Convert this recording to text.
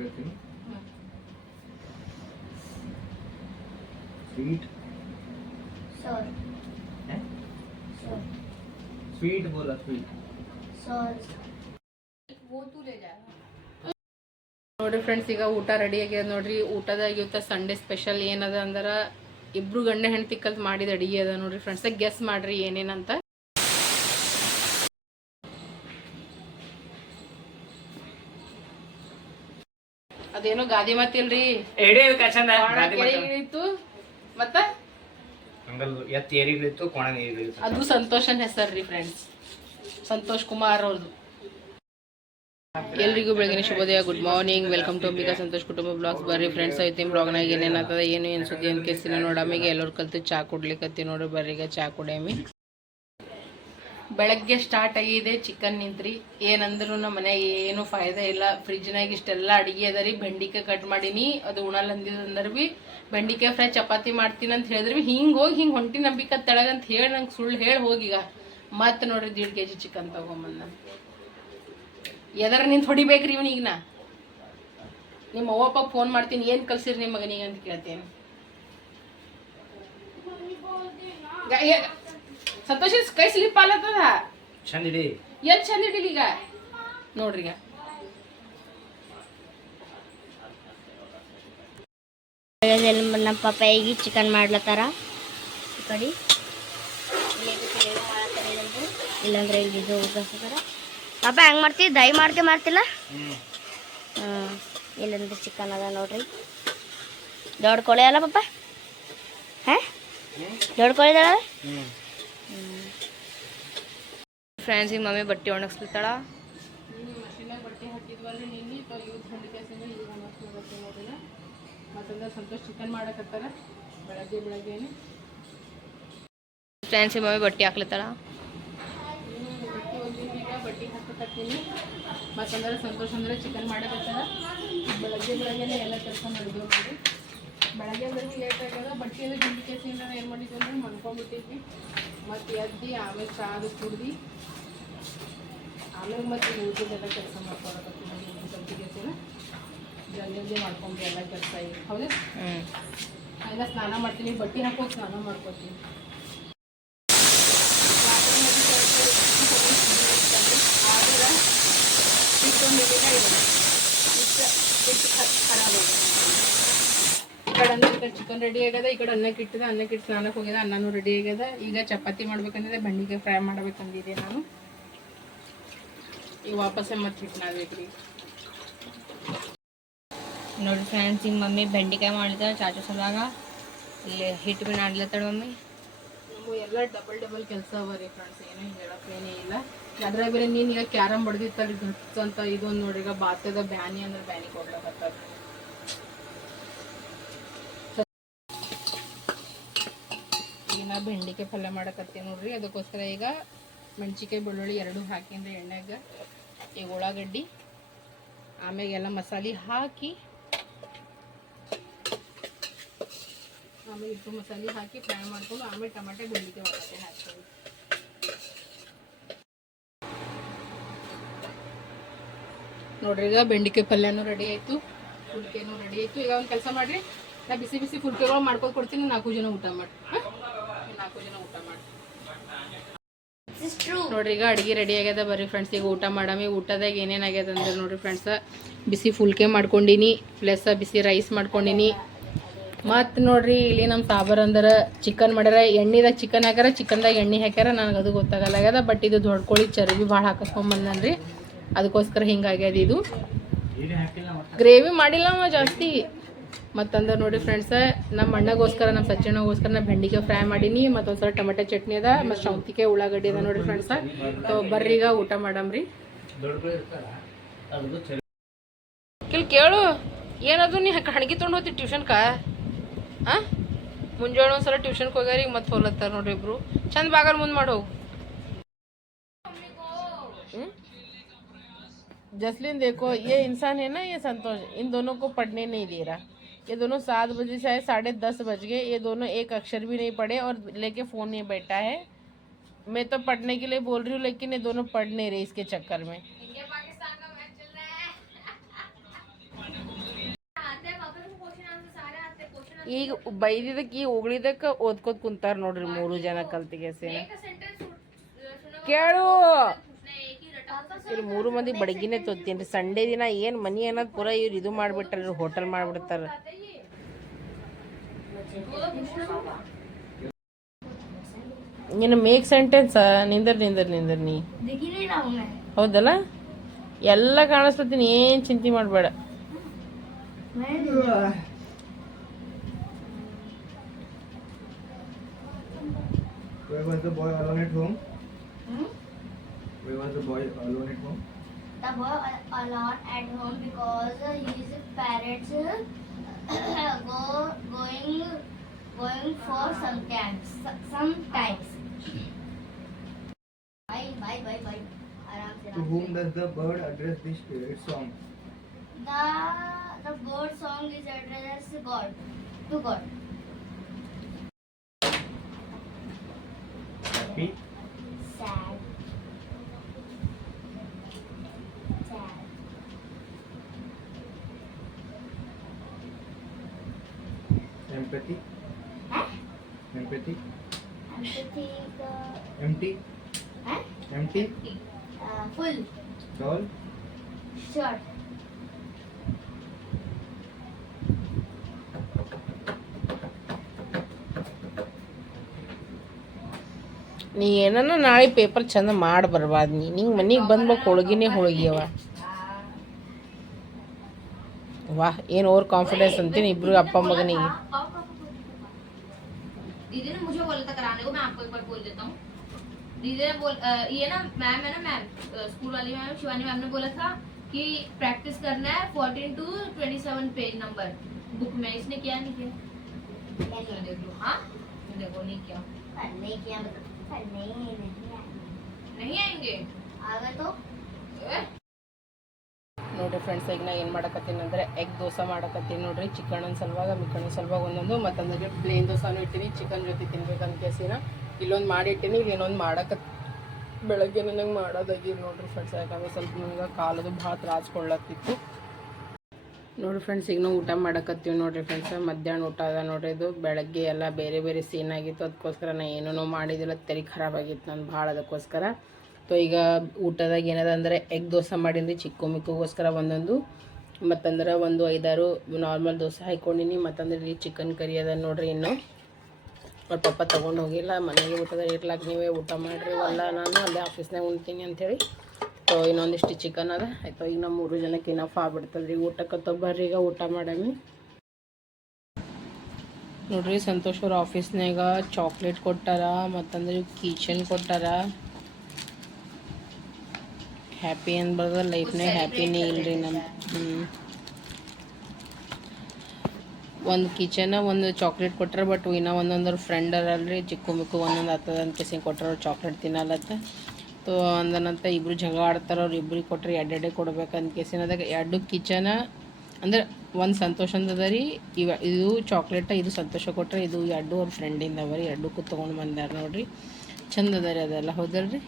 ಹೇಳ್ತೀನಿ. Sweet sweet ಬೋಲ sweet ನೋಡ್ರಿ ಫ್ರೆಂಡ್ಸ್ ಈಗ ಊಟ ರೆಡಿ ಆಗ್ಯದ ನೋಡ್ರಿ. ಊಟದಾಗಿತ್ತ ಸಂಡೇ ಸ್ಪೆಷಲ್ ಏನದ ಅಂದ್ರೆ ಇಬ್ರು ಗಂಡ ಹೆಣ್ತಿಕ್ಕಲ್ ಮಾಡಿದ ಅಡಿಗೆ ಅದ ನೋಡ್ರಿ ಫ್ರೆಂಡ್ಸ್ ಗೆಸ್ ಮಾಡ್ರಿ ಏನೇನಂತ. ಅದೇನೋ ಗಾದಿ ಮಾತಿಲ್ರಿ? ಎಡೆ ಚಂದ ಮತ್ತ? ಹಂಗಲ್ ಎತ್ತ ಏರಿಗಳಿತ್ತು ಕೋಣ ನೀರಿಗಳಿತ್ತು ಅದು ಸಂತೋಷನ್ ಹೆಸರ್ರಿ ಫ್ರೆಂಡ್ಸ್ ಸಂತೋಷ್ ಕುಮಾರ್ ಅವ್ರದ್ದು ಎಲ್ರಿಗೂ ಬೆಳಗಿನ ಶುಭೋದಯ good morning welcome to Ambika Santosh ಕುಟುಂಬ ಬ್ಲಾಗ್ಸ್. ಬರ್ರಿ ಫ್ರೆಂಡ್ಸ್ ಐತಿ ಬ್ಲಾಗ್ನಾಗ ಏನೇನಾಗ್ತದ ಏನು ಏನು ಸುದ್ದಿ ಅಂತ ಕೇಸಿನ ನೋಡಾಮಿಗೆ ಎಲ್ಲರೂ ಕಲ್ತು ಚಾ ಕುಡ್ಲಿಕ್ಕತ್ತಿ ನೋಡ್ರಿ ಬರ್ರಿಗ ಚಾ ಕುಡಿಯಮಿ. ಬೆಳಗ್ಗೆ ಸ್ಟಾರ್ಟ್ ಆಗಿದೆ ಚಿಕನ್ ನಿಂತ್ರಿ. ಏನಂದ್ರು ನಮ್ಮ ಮನ್ಯಾಗ ಏನು ಫಾಯ್ದಾ ಇಲ್ಲ. ಫ್ರಿಜ್ನಾಗ ಇಷ್ಟೆಲ್ಲ ಅಡಿಗೆ ಅದ ರೀ. ಬೆಂಡಿಕಾಯಿ ಕಟ್ ಮಾಡೀನಿ. ಅದು ಉಣಲ್ ಅಂದಿದಂದ್ರೆ ಬಿ ಬೆಂಡಿಕಾಯಿ ಫ್ರೈ ಚಪಾತಿ ಮಾಡ್ತೀನಿ ಅಂತ ಹೇಳಿದ್ರು ಬಿ ಹಿಂಗೆ ಹೋಗಿ ಹಿಂಗೆ ಹೊಂಟಿ ನಂಬಿಕ ತೆಳಗಂತ ಹೇಳಿ ನಂಗೆ ಸುಳ್ಳು ಹೇಳಿ ಹೋಗೀಗ ಮತ್ತೆ ನೋಡ್ರಿ ದೀಡ್ ಕೆ ಜಿ ಚಿಕನ್ ತಗೊಂಬಂದ ಎದರ ನಿಂತು ಹೊಡಿಬೇಕ್ರಿ ಇವನೀಗ ನಾ ನಿಮ್ಮ ಅವ್ವಪ್ಪ ಫೋನ್ ಮಾಡ್ತೀನಿ. ಏನು ಕಲ್ಸಿರಿ ನಿಮ್ಮ ಮಗನಿಗೆ ಅಂತ ಕೇಳ್ತೀನಿ. ಸಂತೋಷ ಕೈ ಸ್ಲಿಪ್ ಆಗ್ಲತ್ತದ? ಚಂದ ಇಡಿ ಎಲ್ಲಿ ಚಂದ ಇಡಿಲಿ ಈಗ? ನೋಡ್ರಿ ಈಗ. ನಮ್ಮ ಪಪ್ಪಾಯಿಗೆ ಚಿಕನ್ ಮಾಡ್ಲತ್ತಾರ? ಈ ಕಡೆ. ಇಲ್ಲಾಂದ್ರೆ ಇಲ್ಲಿ ಇದು ಪಾಪ ಹೆಂಗ್ ಮಾಡ್ತೀವಿ ದೈ ಮಾಡ್ತೀವಿ ಮಾಡ್ತಿಲ್ಲ? ಹ್ಮ್. ಇಲ್ಲಂದ್ರೆ ಚಿಕನ್ ಅದ ನೋಡ್ರಿ. ದೊಡ್ಡ ಕೋಳಿ ಅಲ್ಲ ಪಾಪ? ಹ? ದೊಡ್ಡ ಕೋಳಿ ಫ್ರೆಂಡ್ಸ್ ಈಗ ಮಮ್ಮಿ ಬಟ್ಟೆ ಒಣಗಿಸ್ಲಿತ್ತಾಳ? ಬಟ್ಟೆ ಹಾಕಿದ್ವಲ್ರಿ ನಿನ್ನೆ ಯೂಸ್ ಹಂಡಿಕಾಸಿನ ಯೂಸ್ ಮಾಡ್ತೀನಿ ನೋಡಿಲ್ಲ ಮತ್ತಂದ್ರೆ ಸಂತೋಷ್ ಚಿಕನ್ ಮಾಡಕತ್ತಾರ ಬೆಳಗ್ಗೆ ಬೆಳಗ್ಗೆನೆ. ಫ್ರೆಂಡ್ಸ್ ಈಗ ಮಮ್ಮಿ ಬಟ್ಟೆ ಹಾಕ್ಲತ್ತಾಳ? ಬಟ್ಟೆ ಈಗ ಬಟ್ಟೆ ಹಾಕಕತ್ತೀನಿ. ಮತ್ತಂದ್ರೆ ಸಂತೋಷ ಅಂದ್ರೆ ಚಿಕನ್ ಮಾಡಕತ್ತಾರ. ಬೆಳಗ್ಗೆ ಬೆಳಗ್ಗೆನೆ ಎಲ್ಲ ಕೆಲಸ ಮಾಡಿದ್ವಿ ನೋಡಿ ಬೆಳಗ್ಗೆ ಅಂದ್ರೆ ಲೇಟ್ ಆಗ್ಯದ ಬಟ್ಟೆ ಅಂದ್ರೆ ಹಿಂದಿ ಏನ್ ಮಾಡಿದ್ವಿ ಅಂದ್ರೆ ಮನ್ಕೊಂಡ್ಬಿಟ್ಟಿದ್ವಿ ಮತ್ತು ಎದ್ದು ಆಮೇಲೆ ಚಾ ಕುಡ್ದು. ಆಮೇಲೆ ಮತ್ತೆ ಎಲ್ಲ ಕೆಲಸ ಮಾಡ್ಕೊಳಕತ್ತೀನಿ ಜಲ್ದಿ ಜಲ್ದಿ ಮಾಡ್ಕೊಂಡು ಎಲ್ಲ ಕೆಲಸ ಇದೆ. ಹೌದಾ? ಎಲ್ಲ ಸ್ನಾನ ಮಾಡ್ತೀನಿ. ಬಟ್ಟೆ ಹಾಕೋದು ಸ್ನಾನ ಮಾಡ್ಕೊತೀನಿ ಚಿಕನ್ ರೆಡಿ ಆಗ್ಯದ ಈ ಕಡೆ ಅನ್ನಕ್ಕೆ ಇಟ್ಟಿದೆ ಅನ್ನಕ್ಕೆ ಇಟ್ಟು ಸ್ನಾನಕ್ಕೆ ಹೋಗ್ಯದ ಅನ್ನನೂ ರೆಡಿ ಆಗ್ಯದ. ಈಗ ಚಪಾತಿ ಮಾಡ್ಬೇಕಂದ್ರೆ ಬೆಂಡಿಗೆ ಫ್ರೈ ಮಾಡ್ಬೇಕಂದಿದೆ ನಾನು. ಈಗ ವಾಪಸ್ಸೇ ಮತ್ತೆ ಹಿಟ್ಟು ನಾದ್ಬೇಕ್ರಿ ನೋಡಿ ಫ್ರೆಂಡ್ಸ್ ಈಗ ಮಮ್ಮಿ ಬೆಂಡೆಕಾಯಿ ಮಾಡಿದಾಳ ಚಾಚು ಸಲುವಾಗ. ಇಲ್ಲಿ ಹಿಟ್ಟು ಬಿ ನಾಡ್ಲತ್ತಾಳ ಮಮ್ಮಿ. ನಮಗೂ ಎಲ್ಲ ಡಬಲ್ ಡಬಲ್ ಕೆಲಸ ಅವ ರೀ ಫ್ರೆಂಡ್ಸ್ ಏನೂ ಹೇಳಕ್ಕೇನೇ ಇಲ್ಲ. ಅದ್ರಾಗ ಬೇರೆ ನೀನು ಈಗ ಕ್ಯಾರಮ್ ಬಡ್ದಿತ್ತಲ್ಲ ಗಟ್ಸ್ ಅಂತ ಇದೊಂದು ನೋಡಿ ಈಗ ಬಾತದ ಬ್ಯಾನಿ ಅಂದ್ರೆ ಬ್ಯಾನಿ ಕೊಡ್ಲಕತ್ತಾರ ಈಗ ನಾ ಬೆಂಡಿಕಾಯಿ ಪಲ್ಯ ಮಾಡಕತ್ತೀನಿ ನೋಡ್ರಿ ಅದಕ್ಕೋಸ್ಕರ ಈಗ ಮೆಣಸಿಕಾಯಿ ಬೆಳ್ಳುಳ್ಳಿ ಎರಡು ಹಾಕಿದ್ರೆ ಎಣ್ಣೆಗೆ ಈಗ ಉಳ್ಳಾಗಡ್ಡಿ ಆಮೇಲೆ ಎಲ್ಲ ಮಸಾಲೆ ಹಾಕಿ ಆಮೇಲೆ ಇಟ್ಟು ಮಸಾಲೆ ಹಾಕಿ ಫ್ರೈ ಮಾಡ್ಕೊಂಡು ಆಮೇಲೆ ಟಮಾಟೆ ಬೆಳಿಗ್ಗೆ ಒಳಗಡೆ ಹಾಕ್ತೀವಿ ನೋಡ್ರಿ, ಈಗ ಬೆಂಡಿಕಾಯಿ ಪಲ್ಯನೂ ರೆಡಿ ಆಯಿತು ಫುಲ್ಕೆನೂ ರೆಡಿ ಆಯಿತು. ಈಗ ಒಂದು ಕೆಲಸ ಮಾಡಿರಿ, ನಾ ಬಿಸಿ ಬಿಸಿ ಫುಲ್ಕೆಗಳು ಮಾಡ್ಕೊಂಡು ಕೊಡ್ತೀನಿ, ನಾಲ್ಕು ಜನ ಊಟ ಮಾಡಿ? ನಾಲ್ಕು ಜನ ಊಟ ನೋಡ್ರಿ, ಈಗ ಅಡುಗೆ ರೆಡಿ ಆಗ್ಯದ ಬರ್ರಿ ಫ್ರೆಂಡ್ಸ್ ಈಗ ಊಟ ಮಾಡಮಿ, ಊಟದಾಗ ಏನೇನು ಆಗ್ಯದ ಅಂದ್ರೆ ನೋಡ್ರಿ ಫ್ರೆಂಡ್ಸ್ ಬಿಸಿ ಫುಲ್ಕೆ ಮಾಡ್ಕೊಂಡಿನಿ ಪ್ಲಸ್ ಬಿಸಿ ರೈಸ್ ಮಾಡ್ಕೊಂಡಿನಿ. ಮತ್ತು ನೋಡ್ರಿ, ಇಲ್ಲಿ ನಮ್ಮ ಸಾಬರ್ ಅಂದ್ರೆ ಚಿಕನ್ ಮಾಡ್ಯಾರ. ಎಣ್ಣೆದಾಗ ಚಿಕನ್ ಹಾಕ್ಯಾರ ಚಿಕನ್ದಾಗ ಎಣ್ಣೆ ಹಾಕ್ಯಾರ. ನನಗೆ ಅದು ಗೊತ್ತಾಗಲ್ಲ ಆಗ್ಯದ ಬಟ್ ಇದು ದೊಡ್ಡ ಕೋಳಿ ಚರ್ಬಿ ಭಾಳ ಹಾಕಿಸ್ಕೊಂಬಂದನ್ರಿ ಅದಕ್ಕೋಸ್ಕರ ಹಿಂಗಾಗ್ಯದ ಇದು. ಗ್ರೇವಿ ಮಾಡಿಲ್ಲ ಜಾಸ್ತಿ. ಮತ್ತಂದ್ರೆ ನೋಡಿ ಫ್ರೆಂಡ್ಸ್ ನಮ್ಮ ಅಣ್ಣಗೋಸ್ಕರ ನಮ್ಮ ಸಜ್ಜನಗೋಸ್ಕರ ನಾ ಬೆಂಡಿಕಾಯಿ ಫ್ರೈ ಮಾಡೀನಿ ಮತ್ತೊಂದು ಸ್ವಲ್ಪ ಟೊಮೆಟೊ ಚಟ್ನಿ ಅದ ಮತ್ತು ಸೌತಿಕಾಯಿ ಉಳ್ಳಾಗಡ್ಡಿ ಅದ ನೋಡಿ ಫ್ರೆಂಡ್ಸ ತೊ ಬರ್ರಿ ಈಗ ಊಟ ಮಾಡಮ್ರಿ ದೊಡ್ಡ ಇರ್ತಾರ ಅದು ಚರಿ ಕಿಲ್ ಕೇಳು ಏನದು ನೀ ಹಣಗಿ ತೊಗೊಂಡು ಹೋಗ್ತಿ ಟ್ಯೂಷನ್ಕ ಆ ಮುಂಜಾನೆ ಒಂದ್ಸಲ ಟ್ಯೂಷನ್ಗೆ ಹೋಗ್ಯಾರ ಈಗ ಮತ್ತೆ ಹೋಗ್ಲತ್ತಾರ ನೋಡ್ರಿ ಇಬ್ರು ಚಂದ ಬಾಗಲ್ ಮುಂದೆ ಮಾಡೋ जसलीन देखो ये इंसान है ना ये संतोष इन दोनों को पढ़ने नहीं दे रहा ये दोनों सात बजे शायद साढ़े दस बज गए। ये दोनों एक अक्षर भी नहीं पढ़े और लेके फ़ोन ये बैठा है। मैं तो पढ़ने के लिए बोल रही हूँ लेकिन ये दोनों पढ़ नहीं रहे इसके चक्कर में। ಈ ಬೈದಿದ್ದಕ್ಕೆ ಈ कोद कुंतार नोड़ी ನೋಡ್ರಿ ಮೂರು ಜನ कैसे ಕೇಳು ಇವ್ರು ಮೂರು ಮಂದಿ ಬಡಗಿನೇ ತೊತ್ತೀನಿ ರೀ. ಸಂಡೇ ದಿನ ಏನು ಮನಿ ಅನ್ನೋದು ಪೂರ ಇವ್ರು ಇದು ಮಾಡಿಬಿಟ್ರಿ ಹೋಟೆಲ್ ಮಾಡಿಬಿಡ್ತಾರೆ. ಇನ್ನು ಮೇಕ್ ಸೆಂಟೆನ್ಸ ನಿಂದರ್ ನಿಂದರ್ ನಿಂದರ್ ನೀ. ಹೌದಲ್ಲ? ಎಲ್ಲ ಕಾಣಿಸ್ಲತ್ತೀನಿ ಏನು ಚಿಂತೆ ಮಾಡಬೇಡ. Why was the boy alone at home? The boy alone at home because his parents go going going for sometimes sometimes. Bye bye bye bye. To whom does the bird address this spirit song? The the bird song is addressed to God to God. Happy. empathy, huh? empathy, empathy the empty, huh? empty, uh, full tall, short ನೀ ಏನನ್ನ ನಾಳೆ paper ಚಂದ ಮಾಡಿ ಬರ್ಬಾರ್ದು ನೀ ನಿಂಗೆ ಮನೆಗೆ ಬಂದ್ಬೇಕು ಹೋಳ್ಗಿನೇ ಹೋಳ್ಗಿಯವ ವಾಹ್ ಏನು ಓವರ್ ಕಾನ್ಫಿಡೆನ್ಸ್ ಅಂತೀನಿ ಇಬ್ರು ಅಪ್ಪ ಮಗನಿಗೆ दीदी ने मुझे बोला था कराने को मैं आपको एक बार बोल देता हूँ। दीदी ने बोल ये ना मैम है ना मैम स्कूल वाली मैम शिवानी मैम ने बोला था कि प्रैक्टिस करना है fourteen to twenty seven page number book में इसने किया नहीं किया? देख लो हाँ? देखो नहीं किया। पढ़ने किया मतलब पढ़ने नहीं आएँगे? आगे तो? ए? ನೋಡ್ರಿ ಫ್ರೆಂಡ್ಸ್ ಈಗ ನಾ ಏನು ಮಾಡಕತ್ತೀನಿ ಅಂದರೆ ಎಗ್ ದೋಸೆ ಮಾಡಕತ್ತೀನಿ ನೋಡ್ರಿ. ಚಿಕನ್ ಸಲುವಾಗ ಮಿಕನ್ ಸಲುವಾಗ ಒಂದೊಂದು, ಮತ್ತೊಂದು ಪ್ಲೇನ್ ದೋಸೆನೂ ಇಟ್ಟಿನಿ ಚಿಕನ್ ಜೊತೆ ತಿನ್ಬೇಕಂತ ಕೇಸಿನ. ಇಲ್ಲೊಂದು ಮಾಡಿಟ್ಟಿನಿ ಇಲ್ಲಿ ಇನ್ನೊಂದು ಮಾಡಕ ಬೆಳಗ್ಗೆ ನನಗೆ ಮಾಡೋದಾಗಿ ನೋಡ್ರಿ ಫ್ರೆಂಡ್ಸ್ ಯಾಕಂದ್ರೆ ಸ್ವಲ್ಪ ನನಗೆ ಕಾಲದು ಭಾಳ ತ್ರಾಸ್ಕೊಳ್ಳತ್ತಿತ್ತು ನೋಡ್ರಿ ಫ್ರೆಂಡ್ಸ್ ಈಗ ನಾವು ಊಟ ಮಾಡಕತ್ತೀವಿ ನೋಡ್ರಿ ಫ್ರೆಂಡ್ಸ್ ಮಧ್ಯಾಹ್ನ ಊಟ ಅದ ನೋಡ್ರಿ ಇದು. ಬೆಳಗ್ಗೆ ಎಲ್ಲ ಬೇರೆ ಬೇರೆ ಸೀನ್ ಆಗಿತ್ತು ಅದಕ್ಕೋಸ್ಕರ ನಾ ಏನೂ ಮಾಡಿದಿಲ್ಲ ತಲೆ ಖರಾಬ್ ಆಗಿತ್ತು ನಾನು ಭಾಳ ಅದಕ್ಕೋಸ್ಕರ. ಸೊ ಈಗ ಊಟದಾಗ ಏನದ ಅಂದರೆ ಎಗ್ ದೋಸೆ ಮಾಡೀನಿ ಚಿಕ್ಕು ಮಿಕ್ಕುಗೋಸ್ಕರ ಒಂದೊಂದು. ಮತ್ತಂದ್ರೆ ಒಂದು ಐದಾರು ನಾರ್ಮಲ್ ದೋಸೆ ಹಾಕ್ಕೊಂಡಿನಿ ಮತ್ತಂದ್ರೆ ಇಲ್ಲಿ ಚಿಕನ್ ಕರಿ ಅದ ನೋಡ್ರಿ ಇನ್ನು. ಅವ್ರ ಪಪ್ಪ ತೊಗೊಂಡು ಹೋಗಿಲ್ಲ, ಮನೆಗೆ ಊಟದ ಇರ್ಲಾಕ ನೀವೇ ಊಟ ಮಾಡಿರಿ ಅಲ್ಲ ನಾನು ಅಲ್ಲೇ ಆಫೀಸ್ನಾಗ ಉಣ್ತೀನಿ ಅಂಥೇಳಿ ಸೊ ಇನ್ನೊಂದಿಷ್ಟು ಚಿಕನ್ ಅದ, ಆಯ್ತು, ಈಗ ನಮ್ಮ ಮೂರು ಜನಕ್ಕೆ ಇನಫ್ ಆಗ್ಬಿಡ್ತದೆ ರೀ ಊಟಕ್ಕೆ ತೊಗೊಬರ್ರಿ ಈಗ ಊಟ ಮಾಡಮಿ. ನೋಡ್ರಿ, ಸಂತೋಷ್ ಅವ್ರ ಆಫೀಸ್ನಾಗ ಚಾಕ್ಲೇಟ್ ಕೊಟ್ಟಾರ, ಮತ್ತಂದ್ರೆ ಕಿಚನ್ ಕೊಟ್ಟಾರ. ಹ್ಯಾಪಿ ಅನ್ಬಾರ್ದು ಲೈಫ್ನೇ ಹ್ಯಾಪಿನೇ ಇಲ್ರಿ ನಮ್ಮ ಒಂದು ಕಿಚನ ಒಂದು ಚಾಕ್ಲೇಟ್ ಕೊಟ್ಟರೆ ಬಟ್ ಇನ್ನೂ ಒಂದೊಂದ್ರ ಫ್ರೆಂಡ್ ಅರಲ್ರಿ, ಚಿಕ್ಕು ಮಿಕ್ಕು ಒಂದೊಂದು ಆಗ್ತದ ಅಂತ ಕೇಸಿಂಗ್ ಅವ್ರು ಚಾಕ್ಲೇಟ್ ತಿನ್ನಲತ್ತ ತೋ, ಅಂದನಂತ ಇಬ್ರು ಜಗಳ ಆಡ್ತಾರೆ ಅವ್ರು ಇಬ್ರಿಗೆ ಕೊಟ್ಟರೆ ಎರಡೆಡೆ ಕೊಡ್ಬೇಕಂತ ಕೇಸಿನ ಅದಾಗ ಎರಡು ಕಿಚನ ಅಂದ್ರೆ ಒಂದು ಸಂತೋಷ ಅಂದದ ರೀ, ಇವ, ಇದು ಚಾಕ್ಲೇಟ ಇದು ಸಂತೋಷ ಕೊಟ್ಟರೆ ಇದು ಎರಡು ಅವ್ರ ಫ್ರೆಂಡಿಂದ ಅವ ರೀ ಎರಡಕ್ಕೂ ತೊಗೊಂಡು ಬಂದಾರ ನೋಡ್ರಿ. ಚಂದ ರೀ ಅದೆಲ್ಲ, ಹೌದಲ್ರಿ?